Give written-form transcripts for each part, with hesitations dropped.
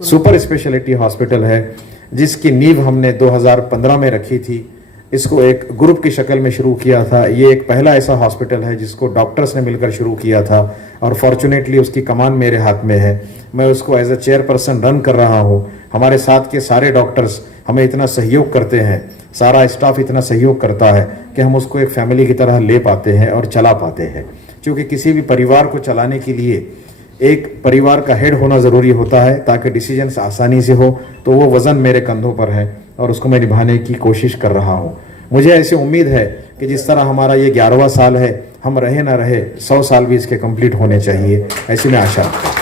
Super speciality hospital है जिसकी नींव हमने 2015 में रखी थी। इसको एक ग्रुप की शक्ल में शुरू किया था। ये एक पहला ऐसा हॉस्पिटल है जिसको डॉक्टर्स ने मिलकर शुरू किया था और फॉर्चुनेटली उसकी कमान मेरे हाथ में है। मैं उसको एज ए चेयरपर्सन रन कर रहा हूँ। हमारे साथ के सारे डॉक्टर्स हमें इतना सहयोग करते हैं, सारा स्टाफ इतना सहयोग करता है कि हम उसको एक फैमिली की तरह ले पाते हैं और चला पाते हैं। क्योंकि किसी भी परिवार को चलाने के लिए एक परिवार का हेड होना ज़रूरी होता है ताकि डिसीजंस आसानी से हो। तो वो वज़न मेरे कंधों पर है और उसको मैं निभाने की कोशिश कर रहा हूँ। मुझे ऐसी उम्मीद है कि जिस तरह हमारा ये 11वां साल है, हम रहे ना रहे 100 साल भी इसके कंप्लीट होने चाहिए, ऐसी मैं आशा रखता हूँ।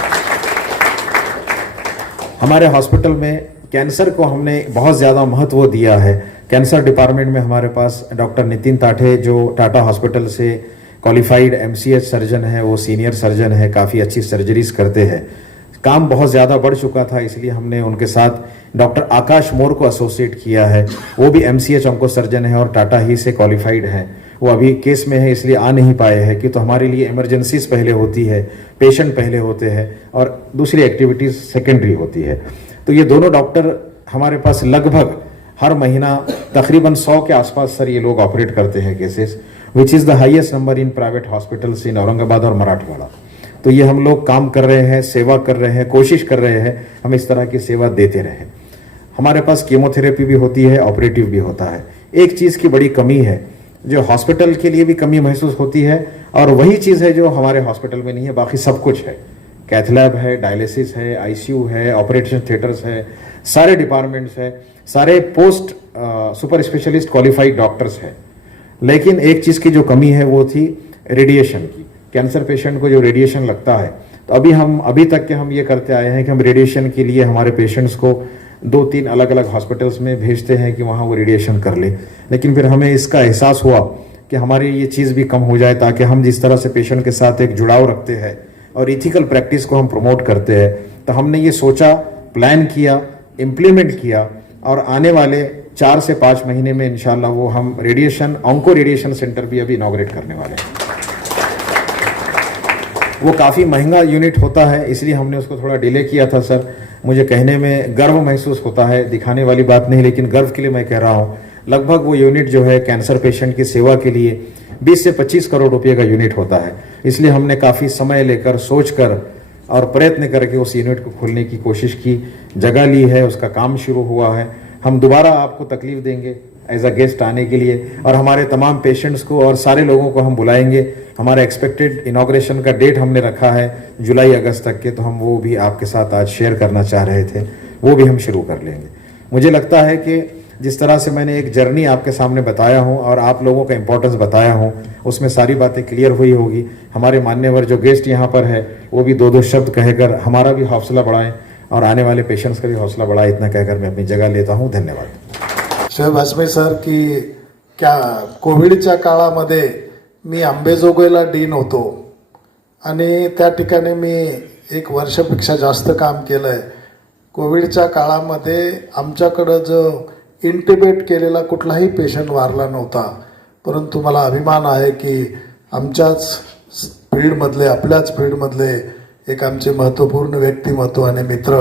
हमारे हॉस्पिटल में कैंसर को हमने बहुत ज़्यादा महत्व दिया है। कैंसर डिपार्टमेंट में हमारे पास डॉक्टर नितिन ताठे जो टाटा हॉस्पिटल से क्वालिफाइड MCH सर्जन है, वो सीनियर सर्जन है, काफ़ी अच्छी सर्जरीज करते हैं। काम बहुत ज़्यादा बढ़ चुका था, इसलिए हमने उनके साथ डॉक्टर आकाश मोर को एसोसिएट किया है। वो भी MCH ऑन्को सर्जन है और टाटा ही से क्वालिफाइड है। वो अभी केस में है इसलिए आ नहीं पाए हैं कि तो हमारे लिए इमरजेंसीज पहले होती है, पेशेंट पहले होते हैं और दूसरी एक्टिविटीज़ सेकेंडरी होती है। तो ये दोनों डॉक्टर हमारे पास लगभग हर महीना तकरीबन 100 के आसपास सर ये लोग ऑपरेट करते हैं cases, which is the highest number in private hospitals in Aurangabad और मराठवाड़ा। तो ये हम लोग काम कर रहे हैं, सेवा कर रहे हैं, कोशिश कर रहे हैं हम इस तरह की सेवा देते रहें। हमारे पास कीमोथेरेपी भी होती है, ऑपरेटिव भी होता है। एक चीज़ की बड़ी कमी है जो हॉस्पिटल के लिए भी कमी महसूस होती है और वही चीज़ है जो हमारे हॉस्पिटल में नहीं है, बाकी सब कुछ है। कैथ लैब है, डायलिसिस है, ICU है, ऑपरेशन थिएटर्स है, सारे डिपार्टमेंट्स है, सारे post super specialist qualified doctors हैं। लेकिन एक चीज़ की जो कमी है वो थी रेडिएशन की। कैंसर पेशेंट को जो रेडिएशन लगता है, तो अभी तक के हम ये करते आए हैं कि हम रेडिएशन के लिए हमारे पेशेंट्स को 2-3 अलग अलग हॉस्पिटल्स में भेजते हैं कि वहाँ वो रेडिएशन कर ले। लेकिन फिर हमें इसका एहसास हुआ कि हमारी ये चीज़ भी कम हो जाए ताकि हम जिस तरह से पेशेंट के साथ एक जुड़ाव रखते हैं और इथिकल प्रैक्टिस को हम प्रमोट करते हैं, तो हमने ये सोचा, प्लान किया, इम्प्लीमेंट किया और आने वाले 4 से 5 महीने में इंशाल्लाह वो हम रेडिएशन ऑन्को रेडिएशन सेंटर भी अभी इनॉग्रेट करने वाले हैं। वो काफ़ी महंगा यूनिट होता है, इसलिए हमने उसको थोड़ा डिले किया था सर। मुझे कहने में गर्व महसूस होता है, दिखाने वाली बात नहीं, लेकिन गर्व के लिए मैं कह रहा हूँ। लगभग वो यूनिट जो है कैंसर पेशेंट की सेवा के लिए 20 से 25 करोड़ रुपये का यूनिट होता है। इसलिए हमने काफ़ी समय लेकर, सोच कर और प्रयत्न करके उस यूनिट को खोलने की कोशिश की, जगह ली है, उसका काम शुरू हुआ है। हम दोबारा आपको तकलीफ देंगे एज अ गेस्ट आने के लिए और हमारे तमाम पेशेंट्स को और सारे लोगों को हम बुलाएंगे। हमारा एक्सपेक्टेड इनॉग्रेशन का डेट हमने रखा है जुलाई-अगस्त तक के, तो हम वो भी आपके साथ आज शेयर करना चाह रहे थे, वो भी हम शुरू कर लेंगे। मुझे लगता है कि जिस तरह से मैंने एक जर्नी आपके सामने बताया हूँ और आप लोगों का इंपॉर्टेंस बताया हूँ, उसमें सारी बातें क्लियर हुई होगी। हमारे मान्यवर जो गेस्ट यहाँ पर है वो भी 2-2 शब्द कहकर हमारा भी हौसला बढ़ाएं और आने वाले पेशेंट्स का भी हौसला बढ़ाए, इतना कहकर मैं अपनी जगह लेता हूँ। धन्यवाद। शोएब आझमी सर, की क्या कोविडच्या काळामध्ये मी अंबेजोगाईला डीन होतो आणि त्या ठिकाणी मी 1 वर्षापेक्षा जास्त काम केलं आहे। कोविडच्या काळामध्ये आमच्याकडं जो इंटिबेट केलेला कुठलाही पेशंट वारला नव्हता, परंतु मला अभिमान आहे की आमच्याच फील्डमधले, आपल्याच फील्डमधले एक आमचे महत्त्वपूर्ण व्यक्तिमत्व आणि मित्र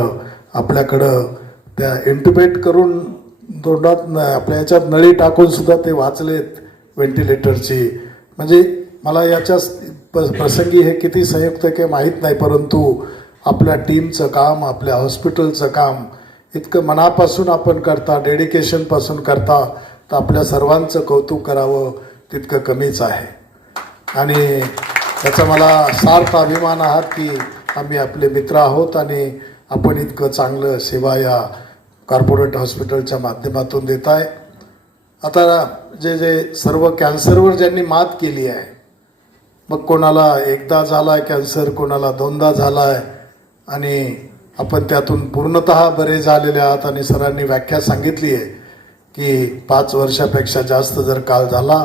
आपल्याकडं त्या इंटिबेट करून तोंडात आपल्या याच्यात नळी टाकून सुद्धा ते वाचलेत व्हेंटिलेटरची। म्हणजे मला याच्या प्रसंगी हे किती संयुक्त आहे माहीत नाही, परंतु आपल्या टीमचं काम, आपल्या हॉस्पिटलचं काम इतकं मनापासून आपण करता, डेडिकेशनपासून करता, तर आपल्या सर्वांचं कौतुक करावं तितकं कमीच आहे। आणि त्याचा मला सार्थ अभिमान आहात की आम्ही आपले मित्र आहोत आणि आपण इतकं चांगलं सेवा या कॉर्पोरेट हॉस्पिटलच्या माध्यमातून देत आहे। आता जे सर्व कॅन्सरवर ज्यांनी मात केली आहे, मग कोणाला एकदा झाला आहे कॅन्सर, कोणाला 2दा झाला आहे आणि आपण त्यातून पूर्णतः बरे झालेले आहात। आणि सरांनी व्याख्या सांगितली आहे की 5 वर्षापेक्षा जास्त जर काळ झाला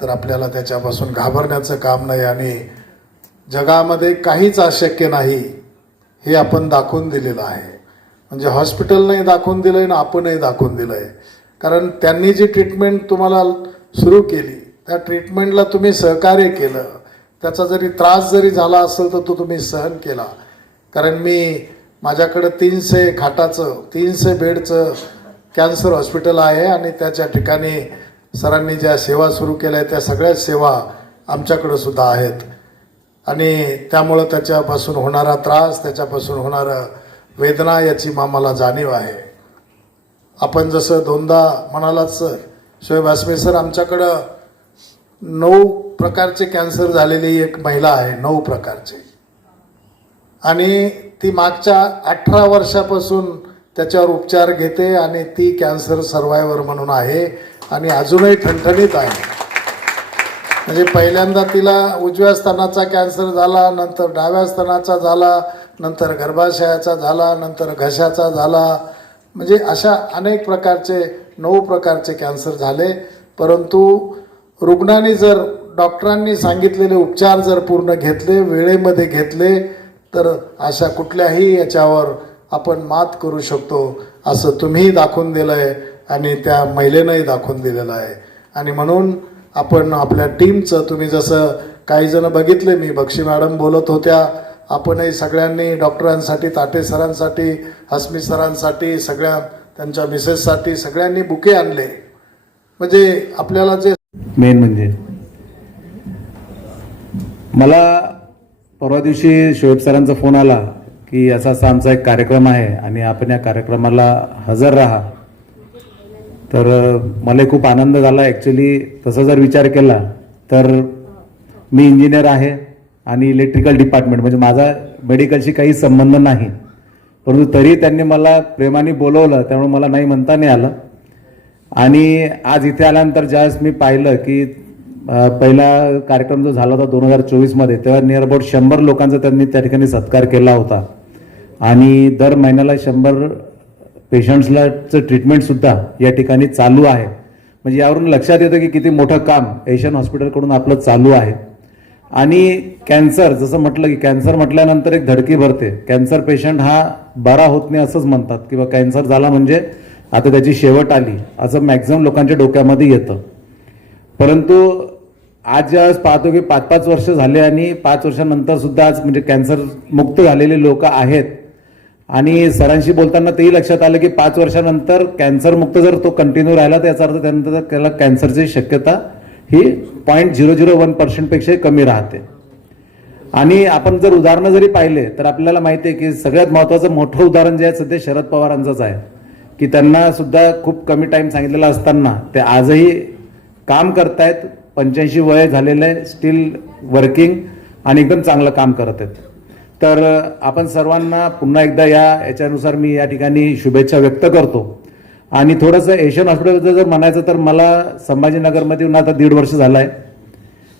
तर आपल्याला त्याच्यापासून घाबरण्याचं काम नाही आणि जगामध्ये काहीच अशक्य नाही हे आपण दाखवून दिलेलं आहे। म्हणजे हॉस्पिटलने दाखवून दिलंय ना आपणही दाखवून दिलंय, कारण त्यांनी जी ट्रीटमेंट तुम्हाला सुरू केली त्या ट्रीटमेंटला तुम्ही सहकार्य केलं, त्याचा जरी त्रास जरी झाला असेल तर तो तुम्ही सहन केला। कारण मी माझ्याकडे 300 खाटाचं 300 बेडचं कॅन्सर हॉस्पिटल आहे आणि त्याच्या ठिकाणी सरांनी ज्या सेवा सुरू केल्या त्या सगळ्याच सेवा आमच्याकडे सुद्धा आहेत आणि त्यामुळं त्याच्यापासून होणारा त्रास, त्याच्यापासून होणारा वेदना याची आम्हाला जाणीव आहे. आपण जसं दोनदा म्हणालात सर, शोएब आसमी सर, आमच्याकडं 9 प्रकारचे कॅन्सर झालेली एक महिला आहे, 9 प्रकारचे, आणि ती मागच्या 18 वर्षापासून त्याच्यावर उपचार घेते आणि ती कॅन्सर सर्वायव्हर म्हणून आहे आणि अजूनही ठणठणीत आहे. म्हणजे पहिल्यांदा तिला उजव्या स्तनाचा कॅन्सर झाला, नंतर डाव्या स्तनाचा झाला, नंतर गर्भाशयाचा झाला, नंतर घशाचा झाला, म्हणजे अशा अनेक प्रकारचे 9 प्रकारचे कॅन्सर झाले. परंतु रुग्णांनी जर डॉक्टरांनी सांगितलेले उपचार जर पूर्ण घेतले, वेळेमध्ये घेतले, तर अशा कुठल्याही याच्यावर आपण मात करू शकतो असं तुम्हीही दाखवून दिलं आहे आणि त्या महिलेनंही दाखवून दिलेलं आहे. आणि म्हणून आपण आपल्या टीमचं, तुम्ही जसं काही जण बघितले, मी बक्षी मॅडम बोलत होत्या, आपणही सगळ्यांनी डॉक्टरांसाठी, ताटे सरांसाठी, हसमी सरांसाठी, सगळ्या त्यांच्या मिसेससाठी सगळ्यांनी बुके आणले. म्हणजे आपल्याला जे मेन म्हणजे मला परवा दिवशी शोएब सरांचा फोन आला की असा असा आमचा एक कार्यक्रम आहे आणि आपण या कार्यक्रमाला हजर राहा. तर मला खूप आनंद झाला. ॲक्च्युली तसा जर विचार केला तर मी इंजिनियर आहे आणि इलेक्ट्रिकल डिपार्टमेंट, म्हणजे माझा मेडिकलशी काही संबंध नाही, परंतु तरी त्यांनी मला प्रेमाने बोलवलं, त्यामुळे मला नाही म्हणता नाही आलं. आणि आज इथे आल्यानंतर ज्यावेळेस मी पाहिलं की पहिला कार्यक्रम जो झाला होता 2024 तेव्हा नियर अबाउट 100 लोकांचा त्यांनी त्या ठिकाणी सत्कार केला होता आणि दर महिन्याला 100 पेशंट्सलाचं ट्रीटमेंटसुद्धा या ठिकाणी चालू आहे. म्हणजे यावरून लक्षात येतं की किती मोठं काम एशियन हॉस्पिटलकडून आपलं चालू आहे. आणि कॅन्सर, जसं म्हटलं की कॅन्सर म्हटल्यानंतर एक धडकी भरते. कॅन्सर पेशंट हा बरा होत नाही असंच म्हणतात, किंवा कॅन्सर झाला म्हणजे आता त्याची शेवट आली, असं मॅक्झिमम लोकांच्या डोक्यामध्ये येतं. परंतु आज ज्यावेळेस पाहतो की 5-5 वर्ष झाले आणि 5 वर्षानंतर सुद्धा आज म्हणजे कॅन्सर मुक्त झालेले लोक आहेत. आणि सरांशी बोलताना तेही लक्षात आलं की 5 वर्षानंतर कॅन्सर मुक्त जर तो कंटिन्यू राहिला तर याचा अर्थ त्यानंतर त्याला कॅन्सरची शक्यता ही 0.001% पेक्षा कमी राहते. आणि आपण जर उदाहरणं जरी पाहिले तर आपल्याला माहिती आहे की सगळ्यात महत्त्वाचं मोठं उदाहरण जे आहे सध्या शरद पवारांचंच आहे, की त्यांना सुद्धा खूप कमी टाइम सांगितलेला असताना ते आजही काम करतायत. 85 वय झालेलं आहे, स्टील वर्किंग आणि एकदम चांगलं काम करत आहेत. तर आपण सर्वांना पुन्हा एकदा याच्यानुसार मी या ठिकाणी शुभेच्छा व्यक्त करतो. आणि थोडंसं एशियन हॉस्पिटलचं जर म्हणायचं तर मला संभाजीनगरमध्ये येऊन आता 1.5 वर्ष झालं आहे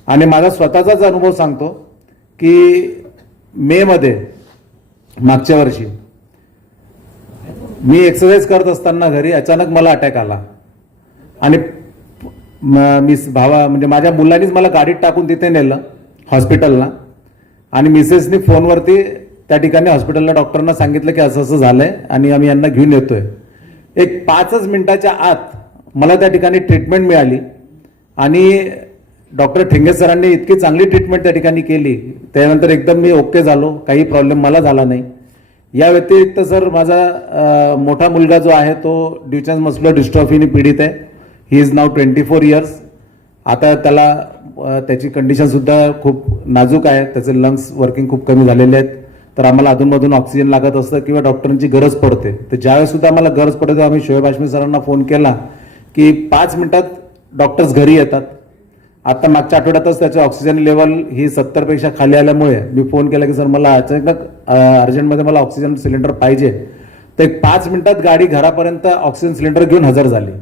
आणि माझा स्वतःचाच अनुभव सांगतो की मेमध्ये मागच्या वर्षी मी एक्सरसाइज करत असताना घरी अचानक मला अटॅक आला आणि मी म्हणजे माझ्या मुलांनीच मला गाडीत टाकून तिथे नेलं हॉस्पिटलला आणि मिसेसनी फोनवरती त्या ठिकाणी हॉस्पिटलला डॉक्टरांना सांगितलं की असं असं झालंय आणि आम्ही यांना घेऊन येतोय. एक 5च मिनिटाच्या आत मला त्या ठिकाणी ट्रीटमेंट मिळाली आणि डॉक्टर ठेंगे सरांनी इतकी चांगली ट्रीटमेंट त्या ठिकाणी केली. त्यानंतर एकदम मी ओके झालो, काही प्रॉब्लेम मला झाला नाही. या व्यतिरिक्त सर माझा मोठा मुलगा जो आहे तो ड्युचेन्स मस्क्युलर डिस्ट्रॉफीने पीडित आहे. He is now 24 years. आता त्याला त्याची कंडिशन सुद्धा खूप नाजूक आहे, त्याचे लंग्स वर्किंग खूप कमी झालेले आहेत. तर आम्हाला अधूनमधून ऑक्सिजन लागत असतं किंवा डॉक्टरांची गरज पडते. तर ज्यावेळेस सुद्धा आम्हाला गरज पडते तेव्हा आम्ही शोएब आसमी सरांना फोन केला की 5 मिनिटात डॉक्टर्स घरी येतात. आता मागच्या आठवड्यातच त्याची ऑक्सिजन लेवल ही 70 पेक्षा खाली आल्यामुळे मी फोन केला की सर मला अचानक अर्जंटमध्ये मला ऑक्सिजन सिलेंडर पाहिजे. तर 5 मिनिटात गाडी घरापर्यंत ऑक्सिजन सिलेंडर घेऊन हजर झाली.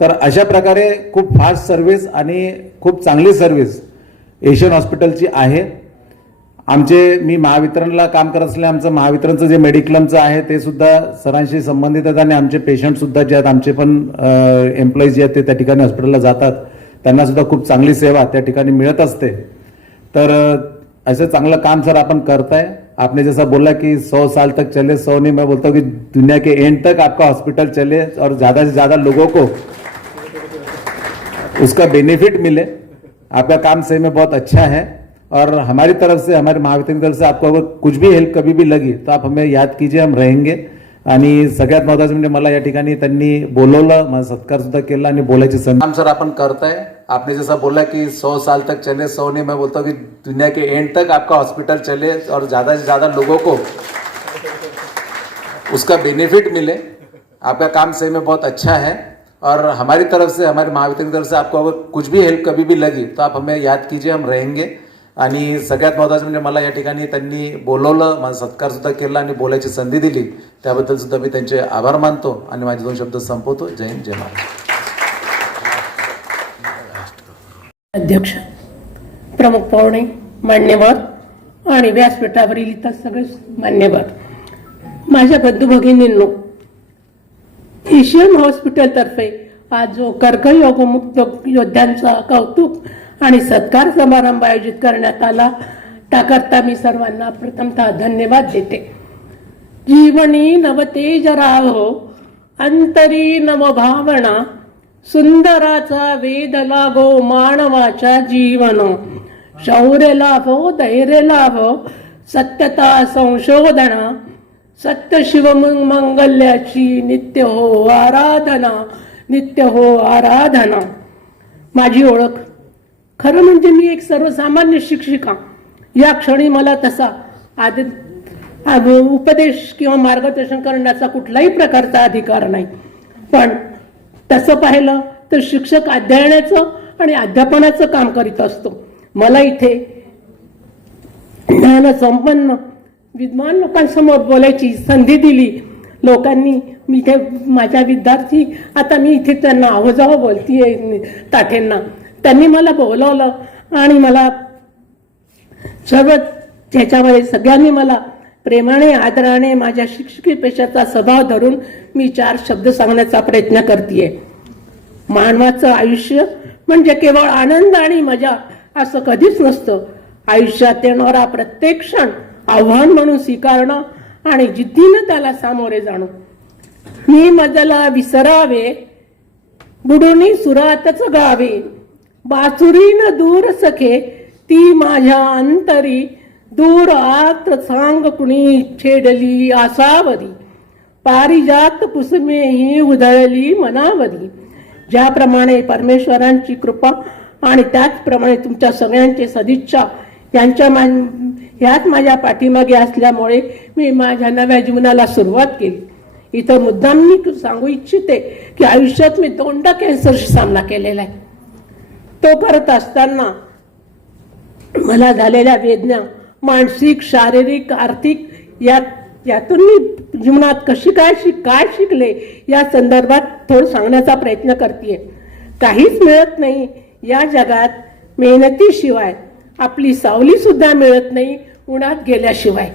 तर अशा प्रकारे खूप फास्ट सर्व्हिस आणि खूप चांगली सर्व्हिस एशियन हॉस्पिटलची आहे. मी महावितरणला काम करत असल्याने आमचं महावितरणचं जे मेडिक्लेमचं आहे ते सुद्धा सरांशी संबंधित आहेत आणि आमचे पेशंट सुद्धा जे आहेत, आमचे पण एम्प्लॉईज जे आहेत ते त्या ठिकाणी हॉस्पिटलला जातात, त्यांना सुद्धा खूप चांगली सेवा त्या ठिकाणी मिळत असते. तर असं चांगलं काम सर आपण करताय. आपने जैसा बोला कि 100 साल तक चले, 100 नहीं, मैं बोलता हूँ कि दुनिया के एंड तक आपका हॉस्पिटल चले और ज्यादा से ज्यादा लोगों को उसका बेनिफिट मिले. आपका काम सही में बहुत अच्छा है और हमारी तरफ से, हमारे महाविद्यालय की तरफ से आपको अगर कुछ भी हेल्प कभी भी लगी तो आप हमें याद कीजिए, हम रहेंगे. आणि सगळ्यात महत्वाचं म्हणजे मला या ठिकाणी त्यांनी बोलवलं, माझा सत्कार सुद्धा केला आणि बोलायची संधी. हम सर अपन करते हैं. आपने जैसा बोला कि 100 साल तक चले, 100 नहीं, मैं बोलता हूँ कि दुनिया के एंड तक आपका हॉस्पिटल चले और ज्यादा से ज्यादा लोगों को उसका बेनिफिट मिले. आपका काम सही में बहुत अच्छा है और हमारी तरफ से, हमारे महाविद्यालय की तरफ से आपको अगर कुछ भी हेल्प कभी भी लगी तो आप हमें याद कीजिए, हम रहेंगे. आणि सगळ्यात महत्त्वाचं म्हणजे मला या ठिकाणी त्यांनी बोलवलं, माझा सत्कार सुद्धा केला आणि बोलायची संधी दिली, त्याबद्दल सुद्धा मी त्यांचे आभार मानतो आणि माझे 2 शब्द संपवतो. जय हिंद, जय महाराष्ट्र. अध्यक्ष, प्रमुख पाहुणे, मान्यवर आणि व्यासपीठावरील इतर सगळे मान्यवर, माझ्या बंधू भगिनींनो, एशियन हॉस्पिटलतर्फे आज जो कर्करोगमुक्त योद्ध्यांचा कौतुक आणि सत्कार समारंभ आयोजित करण्यात आला त्याकरता मी सर्वांना प्रथमतः धन्यवाद देते. जीवनी नवतेज राहो, अंतरी नवभावना, सुंदराचा वेध लागो मानवाच्या जीवन. शौर्य लाभो, धैर्य लाभो, सत्यता संशोधना, सत्य शिवमंगल्याची नित्य हो आराधना, नित्य हो आराधना. माझी ओळख, खरं म्हणजे मी एक सर्वसामान्य शिक्षिका. या क्षणी मला तसा उपदेश किंवा मार्गदर्शन करण्याचा कुठलाही प्रकारचा अधिकार नाही. पण तसं पाहिलं तर शिक्षक अध्ययनाचं आणि अध्यापनाचं काम करीत असतो. मला इथे ज्ञानसंपन्न विद्वान लोकांसमोर बोलायची संधी दिली लोकांनी. मी इथे माझ्या विद्यार्थी, आता मी इथे त्यांना आवाजावं बोलतीये ताठेंना, त्यांनी मला बोलावलं आणि मला सर्व ह्याच्यामध्ये सगळ्यांनी मला प्रेमाने, आदराने माझ्या शिक्षकी पेशाचा स्वभाव धरून मी 4 शब्द सांगण्याचा प्रयत्न करतेय. मानवाचं आयुष्य म्हणजे केवळ आनंद आणि मजा असं कधीच नसतं. आयुष्यात येणारा प्रत्येक क्षण आव्हान म्हणून स्वीकारणं आणि जिद्दीनं त्याला सामोरे जाणं. मी मजला विसरावे, बुडुनी सुरातच गावे, बासुरीन दूर सखे ती माझ्या अंतरी, दूर आत सांग कुणी छेडली आसावरी, पारिजात पुसमे ही उधळली मनावरी. ज्याप्रमाणे परमेश्वरांची कृपा आणि त्याचप्रमाणे तुमच्या सगळ्यांचे सदिच्छा ह्याच माझ्या पाठीमागे असल्यामुळे मी माझ्या नव्या जीवनाला सुरुवात केली. इथं मुद्दाम मी सांगू इच्छिते की आयुष्यात मी 2दा कॅन्सरशी सामना केलेला आहे. तो करत असताना मला झालेल्या वेदना, मानसिक, शारीरिक, आर्थिक, यातून मी जीवनात काय शिकले या संदर्भात थोडं सांगण्याचा प्रयत्न करते. काहीच मिळत नाही या जगात मेहनतीशिवाय, आपली सावली सुद्धा मिळत नाही उन्हात गेल्याशिवाय.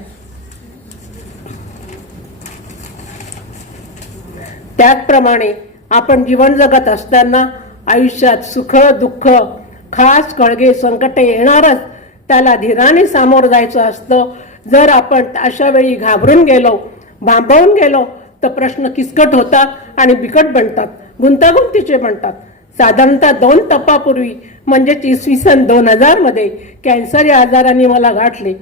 त्याचप्रमाणे आपण जीवन जगत असताना आयुष्यात सुख, दुःख, खास कळगे, संकटे येणारच. त्याला धीराने सामोरं जायचं असतं. जर आपण अशा वेळी घाबरून गेलो, भांबवून गेलो तर प्रश्न किचकट होतात आणि बिकट बनतात, गुंतागुंतीचे बनतात. साधारणतः 2 तपापूर्वी म्हणजेच इसवी सन 2000 मध्ये कॅन्सर या आजाराने मला गाठले.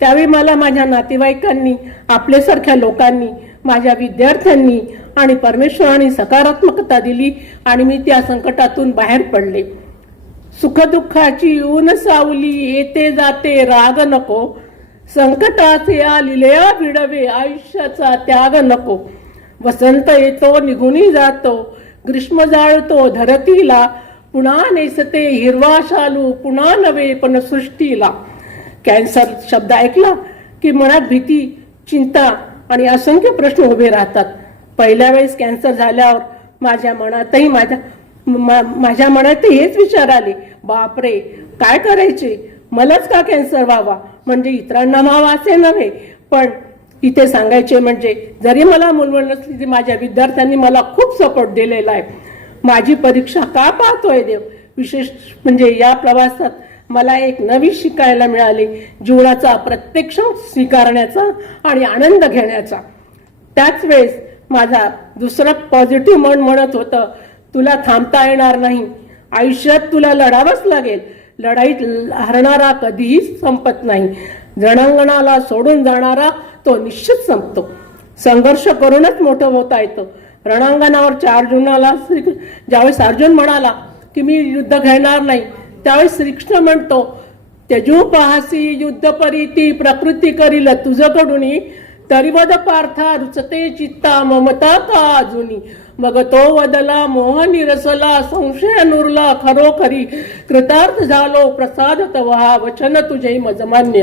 त्यावेळी मला माझ्या नातेवाईकांनी, आपल्यासारख्या लोकांनी, माझ्या विद्यार्थ्यांनी आणि परमेश्वराने सकारात्मकता दिली आणि मी त्या संकटातून बाहेर पडले. सुखदुःखाची ऊन सावली, येते जाते राग नको, संकटाचे आलिलया भिडवे, आयुष्याचा त्याग नको. वसंत येतो निघून जातो, ग्रीष्म जाळतो धरतीला, पुन्हा नेसते हिरवा शालू, पुन्हा नवे पण सृष्टीला. कॅन्सर शब्द ऐकला की मनात भीती, चिंता आणि असंख्य प्रश्न उभे राहतात. पहिल्या वेळेस कॅन्सर झाल्यावर माझ्या मनात हेच विचार आले, बापरे काय करायचे, मलाच का कॅन्सर व्हावा, म्हणजे इतरांना व्हावा असे नव्हे. पण इथे सांगायचे म्हणजे जरी मला मुलमुल नसली तरी माझ्या विद्यार्थ्यांनी मला खूप सपोर्ट दिलेला आहे. माझी परीक्षा का पाहतोय देव. विशेष म्हणजे या प्रवासात मला एक नवी शिकायला मिळाली, जीवनाचा प्रत्यक्ष स्वीकारण्याचा आणि आनंद घेण्याचा. त्याच वेळेस माझा दुसरा पॉझिटिव्ह मन म्हणत होतं, तुला थांबता येणार नाही, आयुष्यात तुला लढावंच लागेल. लढाईत हरणारा कधीही संपत नाही. रणांगणाला सोडून जाणारा तो निश्चित संपतो. संघर्ष करूनच मोठं होता येतं. रणांगणावर 4 जूनला ज्यावेळेस अर्जुन म्हणाला की मी युद्ध घेणार नाही, त्यावेळेस श्रीकृष्ण म्हणतो त्यजू पाहसी युद्ध परीती प्रकृती करील तुझकडून तरीवद पार्था रुचते चित्ता ममता का अजुनी. मग तो वदला मोह निरसला संशय नुरला खरोखरी कृतार्थ झालो प्रसाद तवा वचन तुझे मजमान्य.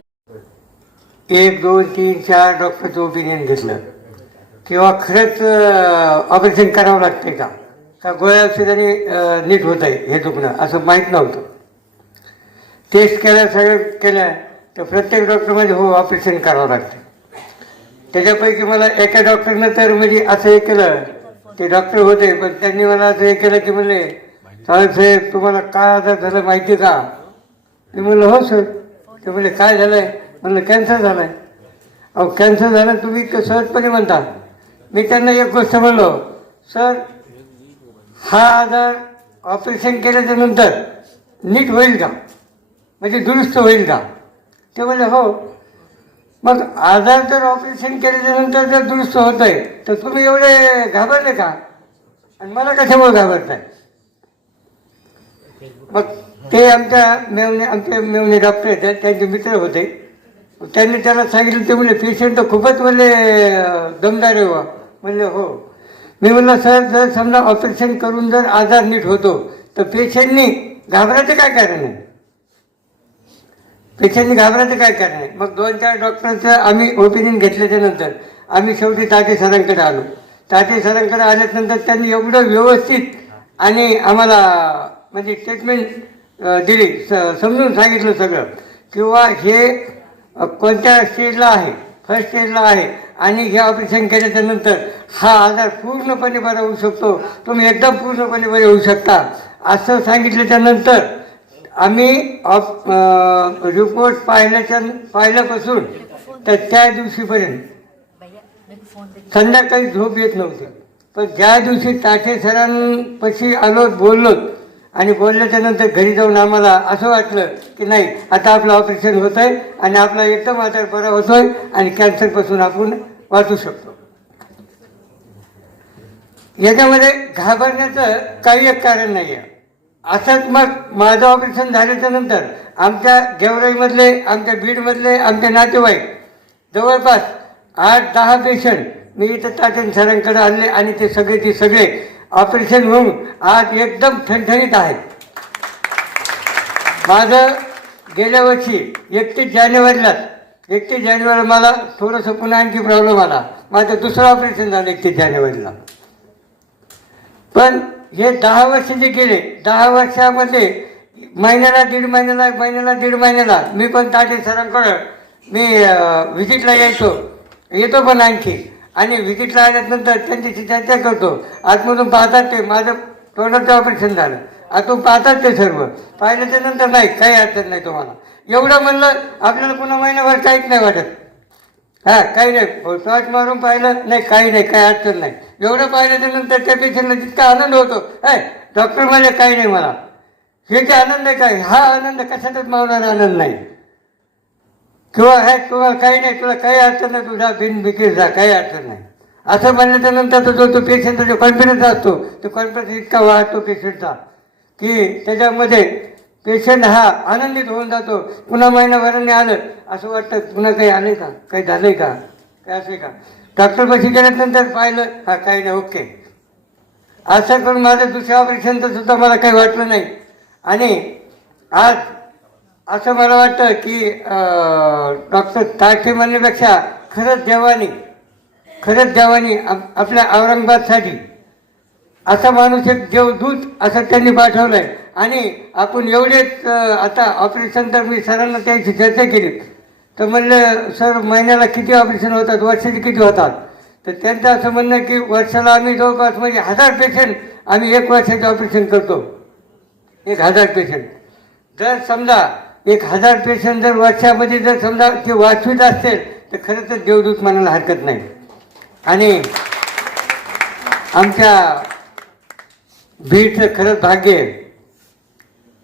1, 2, 3, 4 डॉक्टरचं ओपिनियन घेतलं किंवा खरंच ऑपरेशन करावं लागते का गोळ्या औषधाने नीट होत आहे हे दुखणं असं माहीत नव्हतं. टेस्ट केल्या सगळं केल्या तर प्रत्येक डॉक्टरमध्ये हो ऑपरेशन करावं लागते. त्याच्यापैकी मला एका डॉक्टरनं तर म्हणजे असं हे केलं, ते डॉक्टर होते पण त्यांनी मला असं हे केलं की म्हणले साहेब तुम्हाला काय आजार झालं माहिती का. मी म्हणलं हो सर. ते म्हणले काय झालं आहे. म्हणलं कॅन्सर झाला आहे. अहो कॅन्सर झालं तुम्ही सहजपणे म्हणता. मी त्यांना एक गोष्ट म्हणलो सर हा आजार ऑपरेशन केल्याच्या नंतर नीट होईल का म्हणजे दुरुस्त होईल का. ते म्हणले हो. मग आजार जर ऑपरेशन केल्याच्या नंतर जर दुरुस्त होत आहे तर तुम्ही एवढे घाबरले का आणि मला कशामुळे घाबरताय. मग ते आमचे मेवणे डॉक्टर आहेत त्यांचे मित्र होते. त्यांनी त्याला सांगितलं ते म्हणले पेशंट तर खूपच म्हणले दमदार आहे वा. म्हणले हो. मी म्हणलं सर जर समजा ऑपरेशन करून जर आजार नीट होतो तर पेशंटनी घाबरायचं काय कारण आहे. पेशंटनी घाबरायचं काय कारण आहे. मग 2-4 डॉक्टरचं आम्ही ओपिनियन घेतल्याच्या नंतर आम्ही शेवटी ताटे सरांकडे आलो. ताटे सरांकडे आल्यानंतर त्यांनी एवढं व्यवस्थित आणि आम्हाला म्हणजे ट्रीटमेंट दिली, समजून सांगितलं सगळं किंवा हे कोणत्या स्टेजला आहे, फर्स्ट स्टेजला आहे आणि हे ऑपरेशन केल्याच्या नंतर हा आजार पूर्णपणे बरा होऊ शकतो, तुम्ही एकदम पूर्णपणे बरे होऊ शकता असं सांगितल्याच्या नंतर आम्ही रिपोर्ट पाहिल्यापासून तर त्या दिवशीपर्यंत संध्याकाळी झोप येत नव्हती. पण ज्या दिवशी ताठे सरांपाशी आलो बोललो आणि बोलल्याच्या नंतर घरी जाऊन आम्हाला असं वाटलं की नाही आता आपलं ऑपरेशन होत आहे आणि आपला एकदम आजार बरा होतोय आणि कॅन्सरपासून आपण वाचू शकतो. याच्यामध्ये घाबरण्याचं काही एक कारण नाही आहे. असंच मग माझं ऑपरेशन झाल्याच्या नंतर आमच्या गेवराईमधले, आमच्या बीडमधले आमचे नातेवाईक जवळपास 8-10 पेशंट मी इथं ताटे सरांकडे आणले आणि ते सगळे ऑपरेशन होऊन आज एकदम ठणठणीत आहेत. माझं गेल्या वर्षी 31 जानेवारीला मला थोडंसं पुन्हा आणखी प्रॉब्लेम आला. माझं दुसरं ऑपरेशन झालं 31 जानेवारीला. पण हे 10 वर्ष जे गेले 10 वर्षामध्ये महिन्याला दीड महिन्याला मी पण ताटे सरांकडं मी व्हिजिटला येतो पण आणखी आणि व्हिजिटला आल्यानंतर त्यांच्याशी चर्चा करतो. आतमधून पाहतात ते माझं तोंडाचं ऑपरेशन झालं. आतून पाहतात ते सर्व. पाहिल्याच्या नंतर नाही काही अडचण नाही तुम्हाला. एवढं म्हणलं आपल्याला पुन्हा महिनाभर काहीच नाही वाटत. हां काही नाही टॉर्च मारून पाहिलं नाही काही नाही काही अडचण नाही. एवढं पाहिल्याच्या नंतर त्या पेशंटला जितका आनंद होतो डॉक्टर म्हणजे काही नाही मला हे जे आनंद आहे काय हा आनंद कशातच मावणारा आनंद नाही. किंवा तुम्हाला काही नाही तुला काही अडचण नाही तुझा बिनबिकीर जा काही अडचण नाही असं म्हणल्याच्या नंतर तो पेशंटचा जो कॉन्फिडन्स असतो तो कॉन्फिडन्स इतका वाढतो पेशंटचा की त्याच्यामध्ये पेशंट हा आनंदित होऊन जातो. पुन्हा महिनाभराने आलं असं वाटतं पुन्हा काही आलं का काही झालंय का काय असे का. डॉक्टरपाशी गेल्यानंतर पाहिलं हा काही नाही ओके. असं करून माझं दुसऱ्या ऑपरेशनचं सुद्धा मला काही वाटलं नाही. आणि आज असं मला वाटतं की डॉक्टर ताठे म्हणण्यापेक्षा खरंच देवानी आपल्या औरंगाबादसाठी असा माणूस एक देवदूत असं त्यांनी पाठवलं आहे. आणि आपण एवढेच आता ऑपरेशन तर मी सरांना त्यांची चर्चा केली तर म्हणलं सर महिन्याला किती ऑपरेशन होतात वर्षाचे किती होतात. तर त्यांचं असं म्हणणं आहे की वर्षाला आम्ही जवळपास म्हणजे 1000 पेशंट आम्ही 1 वर्षाचे ऑपरेशन करतो. 1000 पेशंट जर समजा 1000 पेशंट जर वर्षामध्ये जर समजा ते वाचवीत असतील तर खरं तर देवदूत म्हणायला हरकत नाही. आणि आमच्या बीडचं खरंच भाग्य आहे.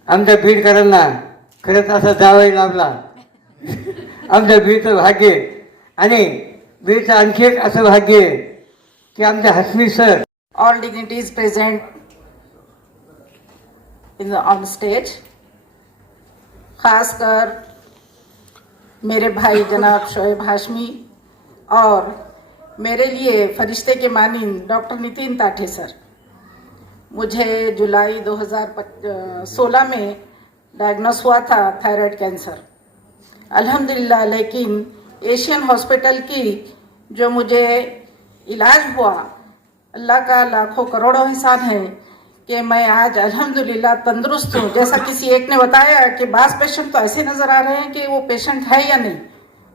आमच्या बीडकरांना खरंच असा जावई लाभला आमचं बीडचं भाग्य आहे. आणि बीडचं आणखी एक असं भाग्य आहे की आमचे Hashmi sir all dignities present on stage, खासकर मेरे भाई जनाब शोएब हाशमी और मेरे लिए फरिश्ते के मानिंद डॉक्टर नितिन ताठे सर। मुझे जुलाई 2016 में डायग्नोस हुआ था थायराइड कैंसर। अल्हम्दुलिल्लाह, लेकिन एशियन हॉस्पिटल की जो मुझे इलाज हुआ, अल्लाह का लाखों करोड़ों एहसान है कि मैं आज अल्हम्दुलिल्लाह तंदुरुस्त हूँ। जैसा किसी एक ने बताया कि बास पेशेंट तो ऐसे नजर आ रहे हैं कि वो पेशेंट है या नहीं,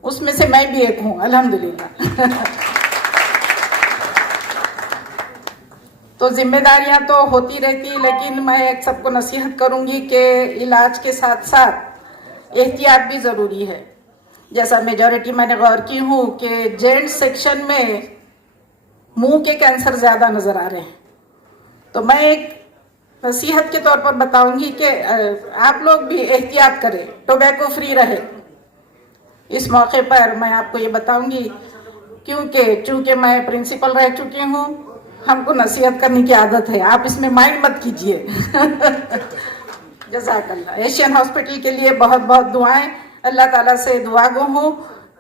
उसमें से मैं भी एक हूँ अल्हम्दुलिल्लाह। तो जिम्मेदारियां तो होती रहती, लेकिन मैं एक सबको नसीहत करूंगी कि इलाज के साथ साथ एहतियात भी ज़रूरी है। जैसा मेजॉरिटी मैंने गौर की हूँ कि जेंट्स सेक्शन में मुंह के कैंसर ज़्यादा नज़र आ रहे हैं, तो मैं एक नसीहत के तौर पर बताऊंगी कि आप लोग भी एहतियात करें, टोबैको फ्री रहे। इस मौके पर मैं आपको ये बताऊंगी क्योंकि चूंकि मैं प्रिंसिपल रह चुकी हूँ, हमको नसीहत करने की आदत है, आप इसमें माइंड मत कीजिए। जज़ाकल्लाह। एशियन हॉस्पिटल के लिए बहुत बहुत दुआएं। अल्लाह ताला से दुआ गो हूँ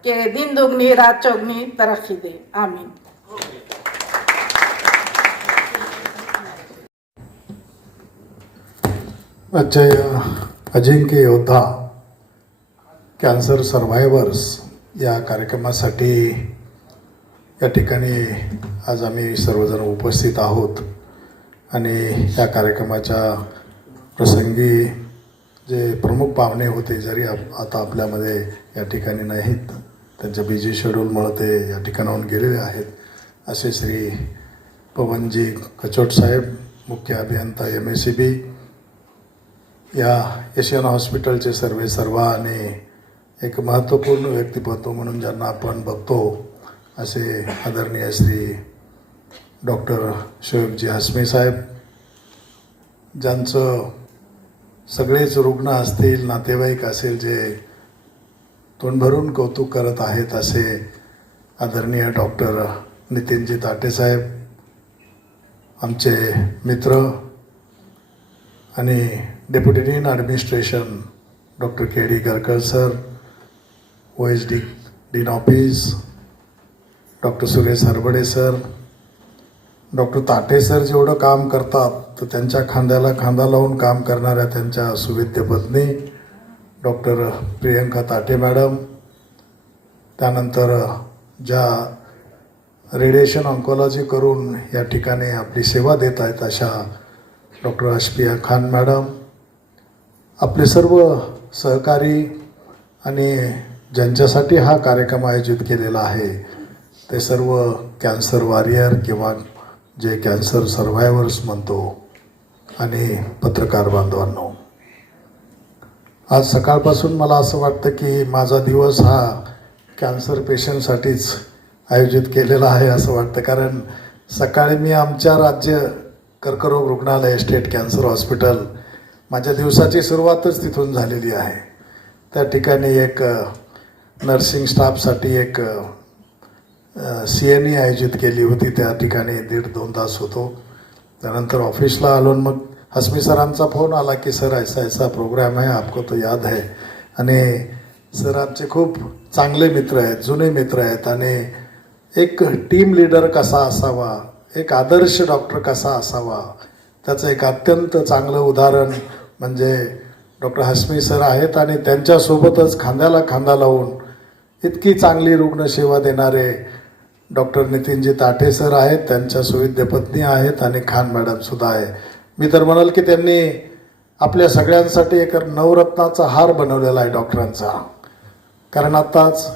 कि दिन दुगनी रात चौगनी तरक्की दे, आमीन। अजिंक्य योद्धा कॅन्सर सर्व्हायवर्स या कार्यक्रमासाठी या ठिकाणी आज आम्ही सर्वजण उपस्थित आहोत आणि या कार्यक्रमाच्या प्रसंगी जे प्रमुख पाहुणे होते, जरी आता आपल्यामध्ये या ठिकाणी नाहीत, त्यांच्या बिझी शेड्यूलमुळे ते या ठिकाणाहून गेलेले आहेत, असे श्री पवनजी कचोट साहेब, मुख्य अभियंता MACB, या एशियन हॉस्पिटलचे सर्वा आणि एक महत्त्वपूर्ण व्यक्तिमत्व म्हणून ज्यांना आपण बघतो असे आदरणीय श्री डॉक्टर शोएबजी हाशमी साहेब, ज्यांचं सगळेच रुग्ण असतील, नातेवाईक असेल, जे तोंड भरून कौतुक करत आहेत, असे आदरणीय डॉक्टर नितीनजी ताठे साहेब, आमचे मित्र आणि deputy dean administration doctor KD Garkar sir, OSD dean office doctor Suresh Harbade sir, doctor Tathe sir जेवढं काम करतात, तर त्यांच्या खांद्याला खांदा लावून काम करणाऱ्या त्यांच्या सुविद्य पत्नी डॉक्टर प्रियंका ताठे मॅडम, त्यानंतर ज्या रेडिएशन ऑन्कॉलॉजी करून या ठिकाणी आपली सेवा देत आहेत अशा डॉक्टर अशफिया खान मॅडम, आपले सर्व सहकारी आणि ज्यांच्यासाठी हा कार्यक्रम आयोजित केलेला आहे ते सर्व कॅन्सर वॉरियर किंवा जे कॅन्सर सर्व्हायवर्स म्हणतो, आणि पत्रकार बांधवांनो, आज सकाळपासून मला असं वाटतं की माझा दिवस हा कॅन्सर पेशंटसाठीच आयोजित केलेला आहे असं वाटतं, कारण सकाळी मी आमच्या राज्य कर्करोग रुग्णालय स्टेट कॅन्सर हॉस्पिटल, माझ्या दिवसाची सुरुवातच तिथून झालेली आहे. त्या ठिकाणी एक नर्सिंग स्टाफसाठी एक CNE आयोजित केली होती, त्या ठिकाणी 1.5-2 तास होतो. त्यानंतर ऑफिसला आलो, मग हसमी सरांचा फोन आला की सर ऐसा ऐसा प्रोग्राम है, आपको तो याद है. आणि सर आमचे खूप चांगले मित्र आहेत, जुने मित्र आहेत, आणि एक टीम लीडर कसा असावा, एक आदर्श डॉक्टर कसा असावा, त्याचं एक अत्यंत चांगलं उदाहरण म्हणजे डॉक्टर हाशमी सर आहेत. आणि त्यांच्यासोबतच खांद्याला खांदा लावून इतकी चांगली रुग्णसेवा देणारे डॉक्टर नितीनजी ताठे सर आहेत, त्यांच्या सुविद्य पत्नी आहेत, आणि खान मॅडम सुद्धा आहे. मी तर म्हणाल की त्यांनी आपल्या सगळ्यांसाठी एक नवरत्नाचा हार बनवलेला आहे डॉक्टरांचा, कारण आत्ताच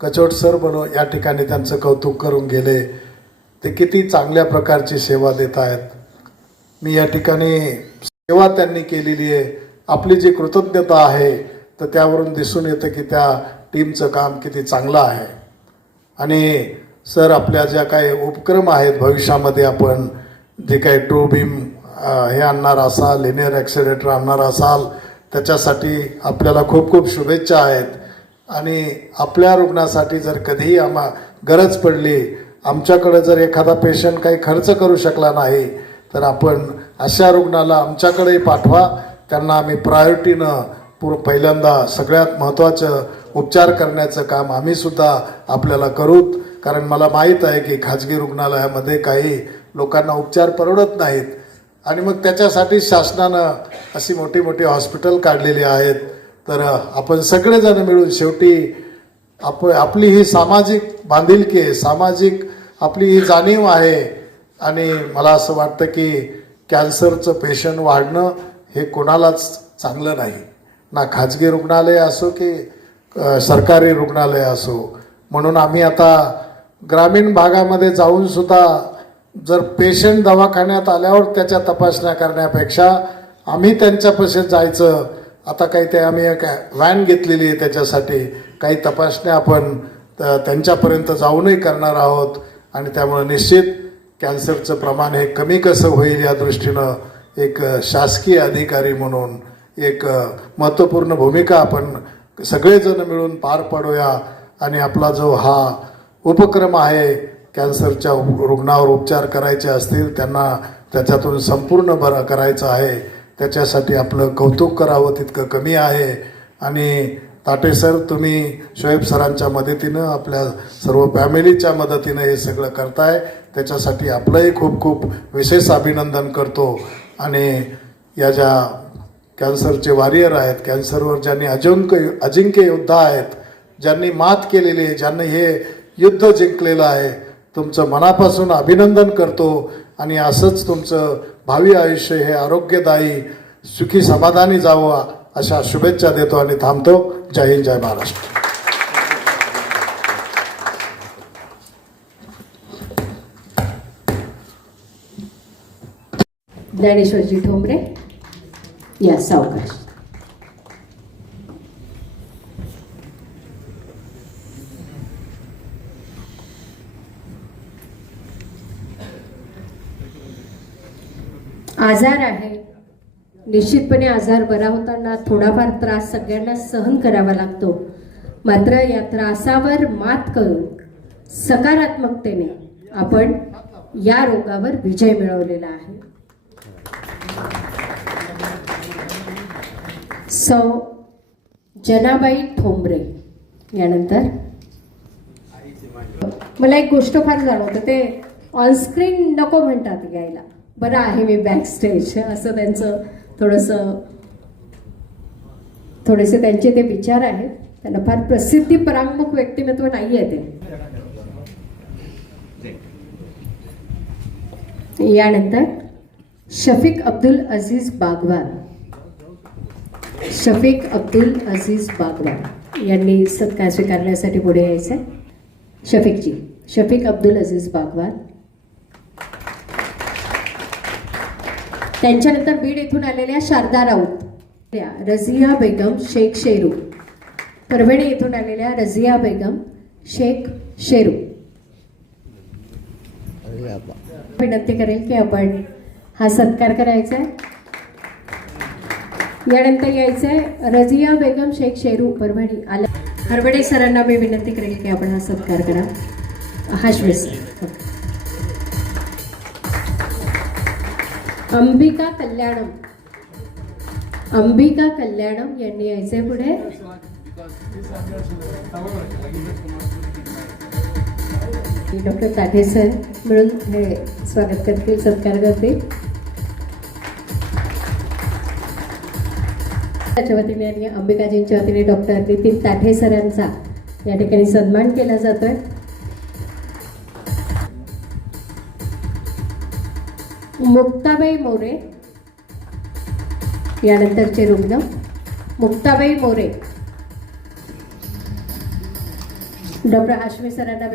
कचोट सर या ठिकाणी त्यांचं कौतुक करून गेले, ते किती चांगल्या प्रकारची सेवा देत आहेत. मी या ठिकाणी सेवा त्यांनी केलेली आहे, आपली जी कृतज्ञता आहे तर त्यावरून दिसून येतं की त्या टीमचं काम किती चांगलं आहे. आणि सर आपल्या ज्या काही उपक्रम आहेत, भविष्यामध्ये आपण जे काही ट्रू बीम हे आणणार असाल, लिनियर ॲक्सिलेटर आणणार असाल, त्याच्यासाठी आपल्याला खूप खूप शुभेच्छा आहेत. आणि आपल्या रुग्णासाठी जर कधीही गरज पडली, आमच्याकडे जर एखादा पेशंट काही खर्च करू शकला नाही तर आपण अशा रुग्णाला आमच्याकडे पाठवा. त्यांना आम्ही प्रायोरिटीनं पहिल्यांदा सगळ्यात महत्त्वाचं उपचार करण्याचं काम आम्ही सुद्धा आपल्याला करूत. कारण मला माहीत आहे की खाजगी रुग्णालयामध्ये काही लोकांना उपचार परवडत नाहीत आणि मग त्याच्यासाठी शासनानं अशी मोठी मोठी हॉस्पिटल काढलेली आहेत. तर आपण सगळेजण मिळून शेवटी आपली ही सामाजिक बांधिलकी आहे, सामाजिक आपली ही जाणीव आहे. आणि मला असं वाटतं की कॅन्सरचं पेशंट वाढणं हे कोणालाच चांगलं नाही, ना खाजगी रुग्णालय असो की सरकारी रुग्णालय असो. म्हणून आम्ही आता ग्रामीण भागामध्ये जाऊन सुद्धा जर पेशंट दवाखान्यात आल्यावर त्याच्या तपासण्या करण्यापेक्षा आम्ही त्यांच्यापाशी जायचं. आता काही ते आम्ही एक व्हॅन घेतलेली आहे त्याच्यासाठी. काही तपासण्या आपण त्यांच्यापर्यंत जाऊनही करणार आहोत. आणि त्यामुळे निश्चित कॅन्सरचं प्रमाण हे कमी कसं होईल या दृष्टीनं एक शासकीय अधिकारी म्हणून एक महत्त्वपूर्ण भूमिका आपण सगळेजण मिळून पार पाडूया. आणि आपला जो हा उपक्रम आहे, कॅन्सरच्या रुग्णावर उपचार करायचे असतील त्यांना त्याच्यातून संपूर्ण बरं करायचं आहे, त्याच्यासाठी आपलं कौतुक करावं तितकं कमी आहे. आणि ताटे सर, तुम्ही शोएब सरांच्या मदतीनं आपल्या सर्व फॅमिलीच्या मदतीनं हे सगळं करताय, त्याच्यासाठी आपलंही खूप खूप विशेष अभिनंदन करतो. आणि या ज्या कॅन्सरचे वॉरियर आहेत, कॅन्सरवर ज्यांनी अजिंक्य योद्धा आहेत, ज्यांनी मात केलेली आहे, ज्यांनी हे युद्ध जिंकलेलं आहे, तुमचं मनापासून अभिनंदन करतो. आणि असंच तुमचं भावी आयुष्य हे आरोग्यदायी सुखी समाधानी जावं अशा शुभेच्छा देतो आणि थांबतो. जय हिंद, जय महाराष्ट्र. ज्ञानेश्वरजी ठोंबरे या सावकाश. आजार आहे, निश्चितपणे आजार बरा होताना थोडाफार त्रास सगळ्यांना सहन करावा लागतो. मात्र या त्रासावर मात करून सकारात्मकतेने आपण या रोगावर विजय मिळवलेला आहे. सौ जनाबाई ठोंबरे यानंतर मला एक गोष्ट फार जाणवतं, ते ऑनस्क्रीन नको म्हणतात घ्यायला, बरं आहे मी बॅक स्टेज, असं त्यांचं थोडेसे त्यांचे ते विचार आहेत. त्यांना फार प्रसिद्धी परांमुख व्यक्तिमत्व नाही आहे ते. यानंतर शफीक अब्दुल अजीज बागवान. शफीक अब्दुल अजीज बागवान यांनी सत्कार स्वीकारण्यासाठी पुढे यायचं आहे. शफीक अब्दुल अजीज बागवान. त्यांच्यानंतर बीड येथून आलेल्या शारदा राऊत, रझिया बेगम शेख शेरू. परभणी येथून आलेल्या रझिया बेगम शेख शेरू. विनंती करेल की आपण हा सत्कार करायचा आहे. यानंतर यायचं आहे रझिया बेगम शेख शेरू परभणी आल्या. हरबडे सरांना मी विनंती करेल की आपण हा सत्कार करा. हाशमी सर. अंबिका कल्याणम यांनी यायचंय पुढे. डॉक्टर ताठे सर मिळून हे स्वागत करतील, सत्कार करतील. त्याच्या वतीने आणि अंबिकाजींच्या वतीने डॉक्टर नितीन ताठे सरांचा या ठिकाणी सन्मान केला जातोय. मुक्ताबाई मोरे यानंतरचे रुग्ण. मुक्ताबाई मोरे. डॉक्टर हाशमी सरांना.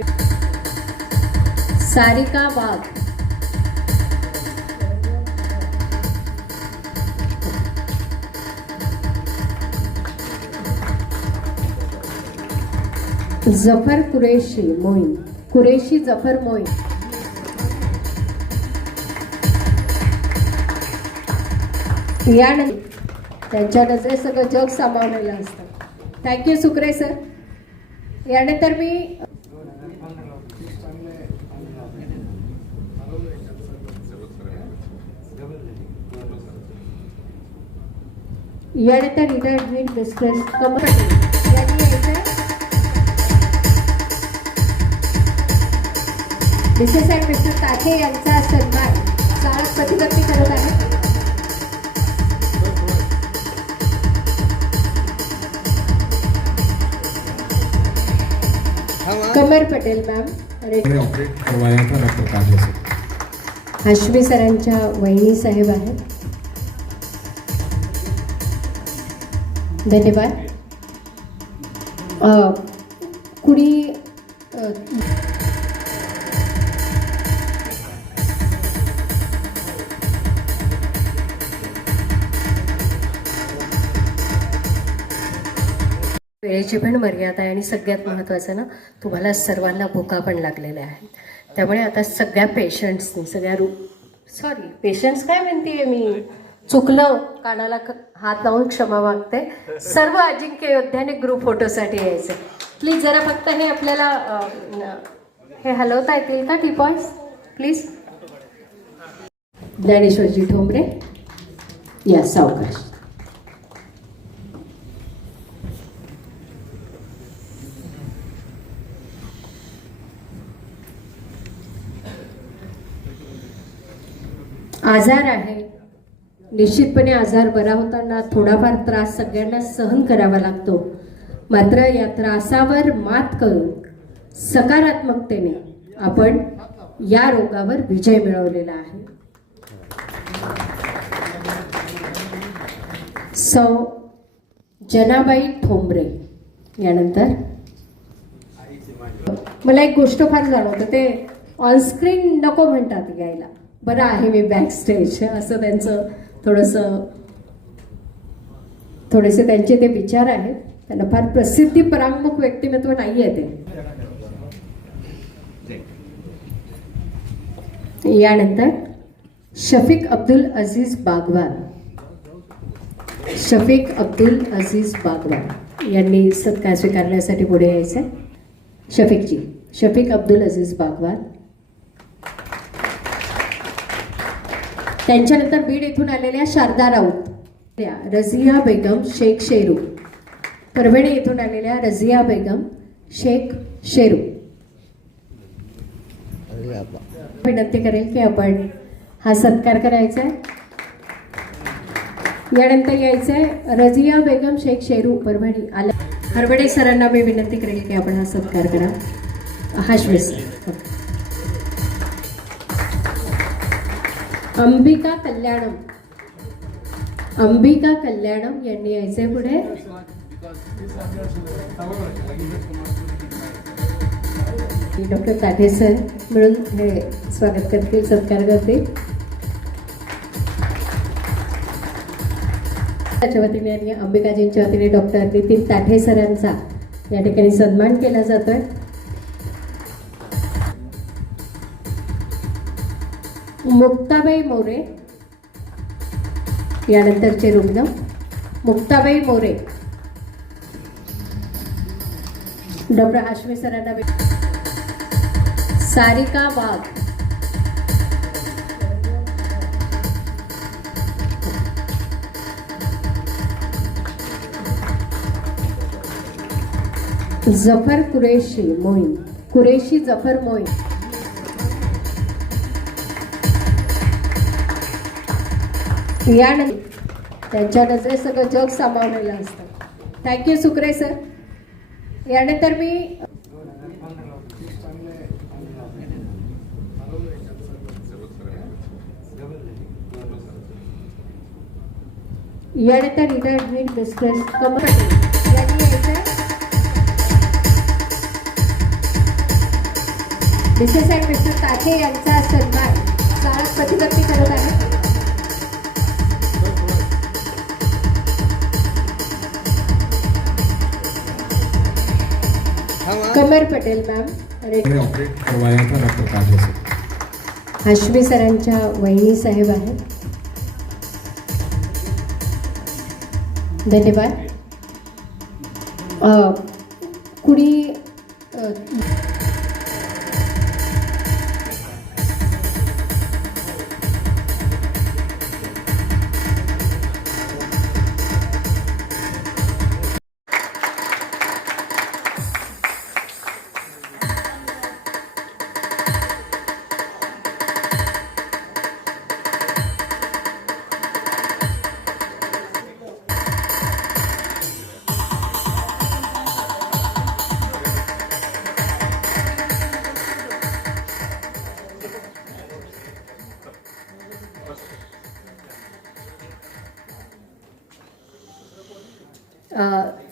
सारिका वाघ. जफर कुरेशी जफर मोईन. यानंतर त्यांच्या नजरेत सगळं जग सामावलेलं असतं. Thank you Sukre sir. यानंतर मी यानंतर रिटायर्ड मिस्ट्रेस कमल यांनी यायचं. मिसेस अँड मिस्टर ताठे यांचा सन्मान शाळेत प्रतिपत्ती करत आहे. कमर पटेल मॅम. ऑपरेट करवाया था डॉक्टर काजल से. हाशमी सरांच्या वहिनी साहेब आहेत. धन्यवाद. कुणी वेळेची पण मर्यादा आहे आणि सगळ्यात महत्त्वाचं ना, तुम्हाला सर्वांना भुका पण लागलेल्या आहेत. त्यामुळे आता सगळ्या पेशंट्सनी पेशंट्स काय म्हणते मी चुकलं, कानाला हात लावून क्षमा मागते. सर्व अजिंक्य योद्ध्याने ग्रुप फोटोसाठी यायचं. प्लीज जरा फक्त हे आपल्याला हे हलवता येतील का टीपॉईस प्लीज. ज्ञानेश्वरजी ठोंबरे या सावकाश. आजार आहे, निश्चितपणे आजार बरा होताना थोडाफार त्रास सगळ्यांना सहन करावा लागतो. मात्र या त्रासावर मात करून सकारात्मकतेने आपण या रोगावर विजय मिळवलेला आहे. सौ जनाबाई ठोंबरे यानंतर मला एक गोष्ट फार जाणवतं, ते ऑनस्क्रीन नको म्हणतात यायला. बरं आहे मी बॅक स्टेज असं त्यांचं थोडेसे त्यांचे ते विचार आहेत. त्यांना फार प्रसिद्धी परांमुख व्यक्तिमत्व नाही आहे ते. यानंतर शफीक अब्दुल अजीज बागवान. शफीक अब्दुल अजीज बागवान यांनी सत्कार स्वीकारण्यासाठी पुढे यायचं. शफीक अब्दुल अजीज बागवान. त्यांच्यानंतर बीड येथून आलेल्या शारदा राऊत, रझिया बेगम शेख शेरू. परभणी येथून आलेल्या रझिया बेगम शेख शेरू. विनंती करेल की आपण हा सत्कार करायचा आहे. यानंतर यायचंय रझिया बेगम शेख शेरू परभणी आल्या. हरबडे सरांना मी विनंती करेल की आपण हा सत्कार करा. हाशमी सर. अंबिका कल्याणम यांनी यायचंय पुढे. डॉक्टर ताठे सर मिळून हे स्वागत करतील, सत्कार करतील. त्याच्या वतीने आणि अंबिकाजींच्या वतीने डॉक्टर नितीन ताठे सरांचा या ठिकाणी सन्मान केला जातोय. मुक्ताबाई मोरे यानंतरचे रुग्ण. मुक्ताबाई मोरे. डॉक्टर हाशमी सरांना. सारिका वाघ. जफर कुरेशी जफर मोईन. यानंतर त्यांच्या नजरेत सगळं जग सामावलेलं असतं. Thank you Sukre sir. यानंतर मी रिटायर्ड मिस्ट्रेस कमल यांनी यायचं. मिसेस अँड मिस्टर ताठे यांचा सन्मान शाळेत प्रतिपत्ती करत आहे. कमर पटेल मॅम. ऑपरेट करवाया था डॉक्टर काजल से. हाशमी सरांच्या वहिनी साहेब आहेत. धन्यवाद. कुणी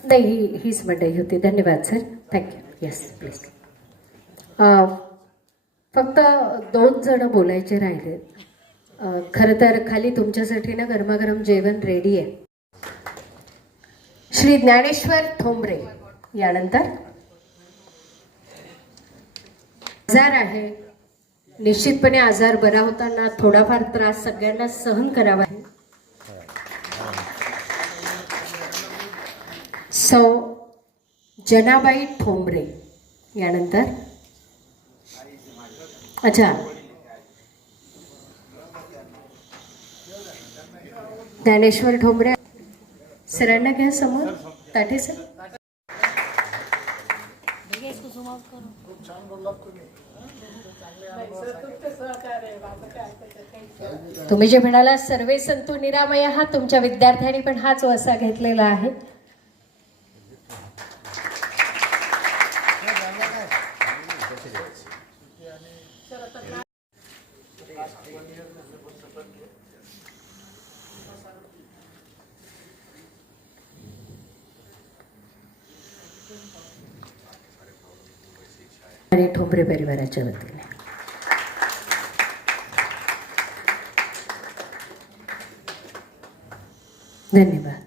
नाही, हीच मंडळी होती. धन्यवाद सर. थँक्यू. Yes please. फक्त 2 जण बोलायचे राहिले. खरं तर खाली तुमच्यासाठी ना गरमागरम जेवण रेडी आहे. श्री ज्ञानेश्वर ठोंबरे यानंतर. आजार आहे, निश्चितपणे आजार बरा होताना थोडाफार त्रास सगळ्यांना सहन करावा. सौ जनाबाई ठोंबरे यानंतर. अच्छा, ज्ञानेश्वर ठोंबरे सरांना घ्या समोर. ताठे सर. तुम्ही जे म्हणाला सर्वे संतू निरामय, हा तुमच्या विद्यार्थ्यांनी पण हाच वसा घेतलेला आहे. आणि ठोंबरे परिवाराच्या वतीने धन्यवाद.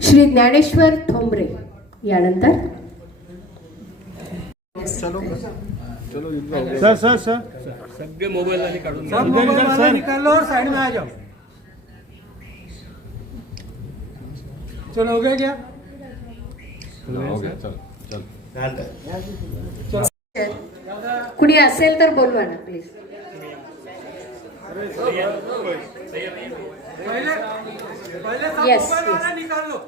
श्री ज्ञानेश्वर ठोंबरे यानंतर. सबके मोबाइल वाले काढून सब मोबाइल वाले निकाल लो और साइड में आ जाओ. चलो हो गया क्या? हो गया. चल. कुणी असेल तर बोलवा ना प्लीज. पहले Yes, मोबाइल वाला yes. निकाल लो.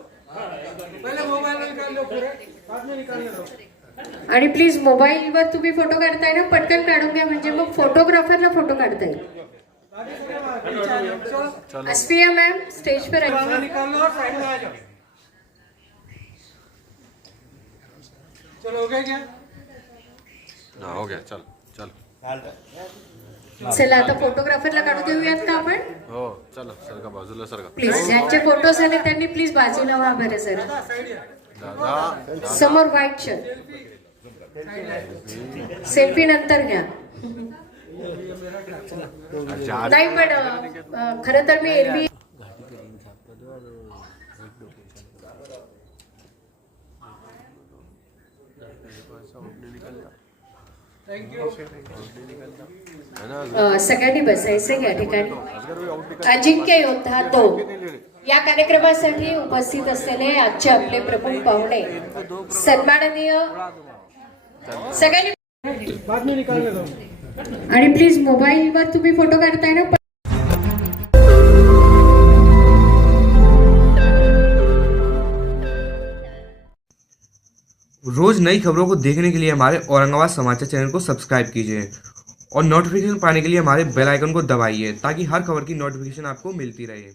पहले मोबाइल निकाल लो पूरे, बाद में निकालने दो. आणि प्लीज मोबाईलवर तुम्ही फोटो काढताय ना, पटकन काढून घ्या म्हणजे मग फोटोग्राफरला फोटो काढता येईल. अस्फिया मॅम स्टेज पर आहे. निकाल लो और साइड में आ जाओ. चलो हो गया क्या? हो गया. चल. चला आता फोटोग्राफरला काढू देऊयात का आपण? हो चला. सरका बाजूला सरका. प्लीज ज्यांचे फोटो झाले त्यांनी प्लीज बाजूला व्हा बरं सर. समोर व्हाईट शर्ट. सेल्फी नंतर घ्या. नाही पण खरं तर मी एरवी सगळ्यांनी बसायचं या ठिकाणी. अजिंक्य योद्धा 2 या कार्यक्रमासाठी उपस्थित असलेले आजचे आपले प्रमुख पाहुणे सन्माननीय सगळ्यांनी. बाद में निकालने दो. आणि प्लीज मोबाईलवर तुम्ही फोटो काढताय ना. रोज नई खबरों को देखने के लिए हमारे औरंगाबाद समाचार चैनल को सब्सक्राइब कीजिए और नोटिफिकेशन पाने के लिए हमारे बेल आइकन को दबाइए ताकि हर खबर की नोटिफिकेशन आपको मिलती रहे.